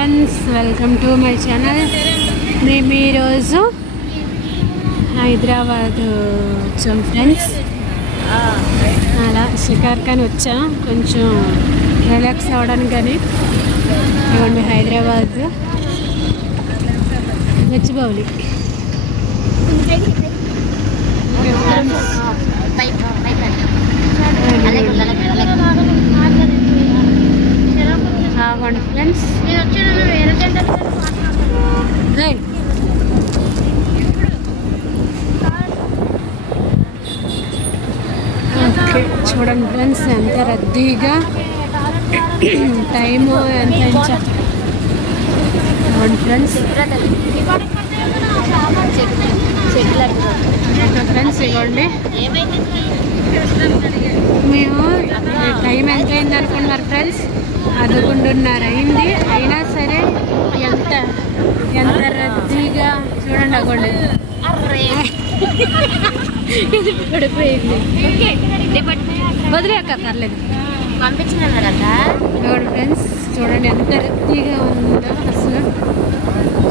Friends welcome to my channel. మేము ఈరోజు హైదరాబాద్ వచ్చాం ఫ్రెండ్స్. అలా షికార్ఖాన్ వచ్చాం. కొంచెం రిలాక్స్ అవ్వడానికి కానీ. ఇవ్వండి హైదరాబాద్. గచ్చిబౌలి అవ్వండి ఫ్రెండ్స్ రైట్ ఓకే చూడండి ఫ్రెండ్స్ ఎంత రద్దీగా టైము ఎంత ఫ్రెండ్స్ ఫ్రెండ్స్ ఇవ్వండి మేము టైం ఎంత అయింది అనుకున్నారు ఫ్రెండ్స్ పదకొండున్నర అయింది? అయినా సరే ఎంత ఎంత రద్దీగా చూడండి అవ్వండి ఇది పడిపోయింది. వదిలేక పర్లేదు. చూడండి ఫ్రెండ్స్ చూడండి ఎంత రద్దీగా ఉందో అసలు.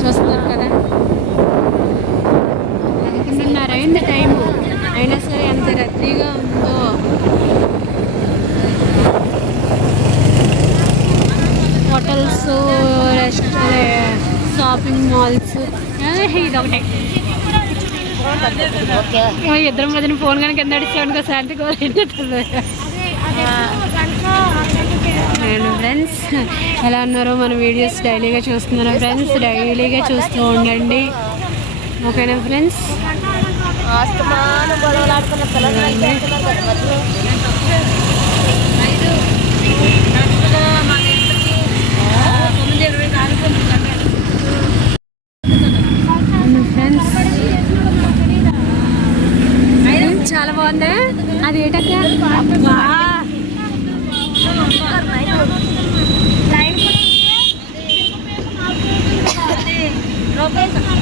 చూస్తున్నారు కదా. పదకొండున్నర అయింది టైము అయినా సరే ఎంత రద్దీగా ఉందో. హోటల్స్ రెస్టారెంట్ షాపింగ్ మాల్స్ ఇది ఒకటే ఇద్దరం మధ్యన ఫోన్ కనుక కింద అడిచాను శాంతి కోరుతుంది నేను ఫ్రెండ్స్ ఎలా ఉన్నారో మన వీడియోస్ డైలీగా చూస్తున్నారా ఫ్రెండ్స్? డైలీగా చూస్తూ ఉండండి. ఓకేనా ఫ్రెండ్స్? ఆస్తమాన గొడవలు ఆడుకున్న పిల్లలు చేస్తున్నారు కదా వద్దు. ఫ్రెండ్స్ చాలా బాగుంది అది ఏటక్క అబ్బా.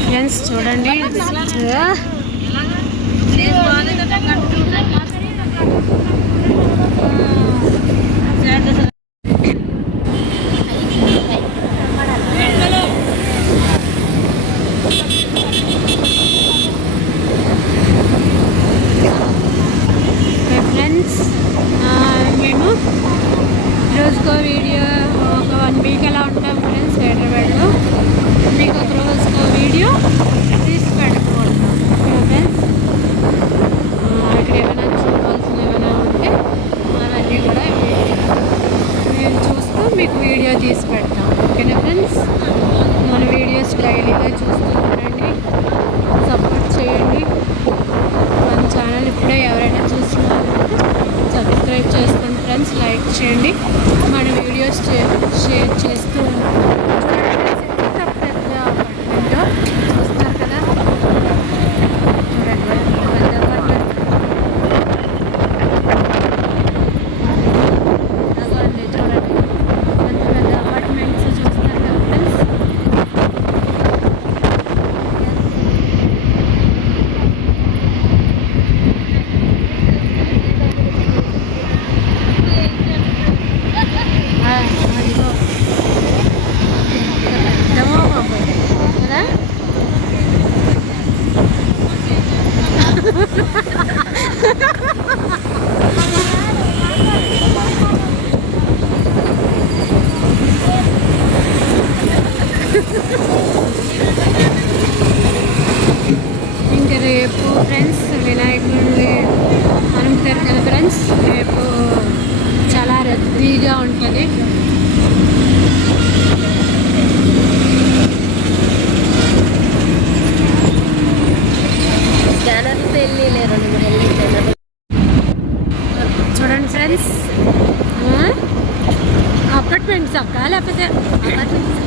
ఫ్రెండ్స్ చూడండి ఫ్రెండ్స్ మేము రోజుకో వీడియో ఒక వన్ వీక్ అలా ఉంటాం ఫ్రెండ్స్ హైదరాబాద్లో మీకు ఒక రోజుకో వీడియో తీసి పెట్టుకుంటాం. ఫ్రెండ్స్ ఇక్కడ ఏమైనా చూడాల్సిన ఏమైనా ఉంటే అవన్నీ కూడా మేము చూస్తూ మీకు వీడియో తీసి పెడతాం. ఓకేనా ఫ్రెండ్స్ మన వీడియోస్ డైలీగా చూస్తూ ఉండండి సపోర్ట్ చేయండి మన ఛానల్ ఇప్పుడే ఎవరైనా చూస్తున్నారంటే సబ్స్క్రైబ్ చేసుకోండి ఫ్రెండ్స్ లైక్ చేయండి మన వీడియోస్ షేర్ చేస్తూ చూడండి friends, ఎంత పెద్ద అపార్ట్మెంటో చూస్తున్నారు కదా చూడండి పెద్ద అపార్ట్మెంట్ అదిగోండి, చూడండి పెద్ద పెద్ద అపార్ట్మెంట్స్ చూస్తున్నారు కదా ఫ్రెండ్స్ ఆ, అదిగో. పెద్దమో బాబోయ్. కదా ఇంకా రేపు ఫ్రెండ్స్ వినాయకుడిని అనుకుంటారు కదా ఫ్రెండ్స్ రేపు చాలా రద్దీగా ఉంటుంది. వెళ్ళి లేరు వెళ్ళి చూడండి ఫ్రెండ్స్ అపార్ట్మెంట్స్ అక్క? లేకపోతే అపార్ట్మెంట్స్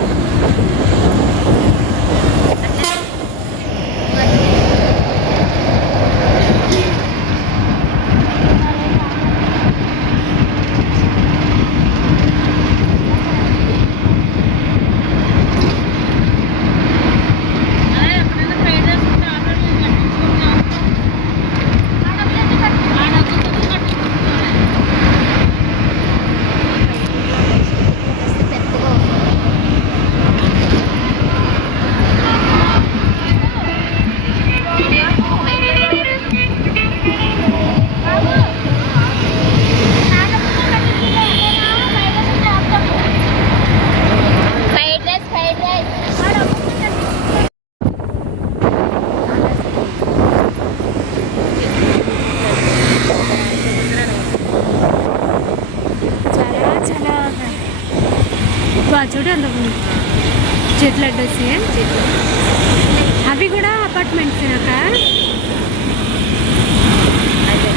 చూడు అంత చెట్లు అడ్డొచ్చి. అవి కూడా అపార్ట్మెంట్స్ అక్క? అదే.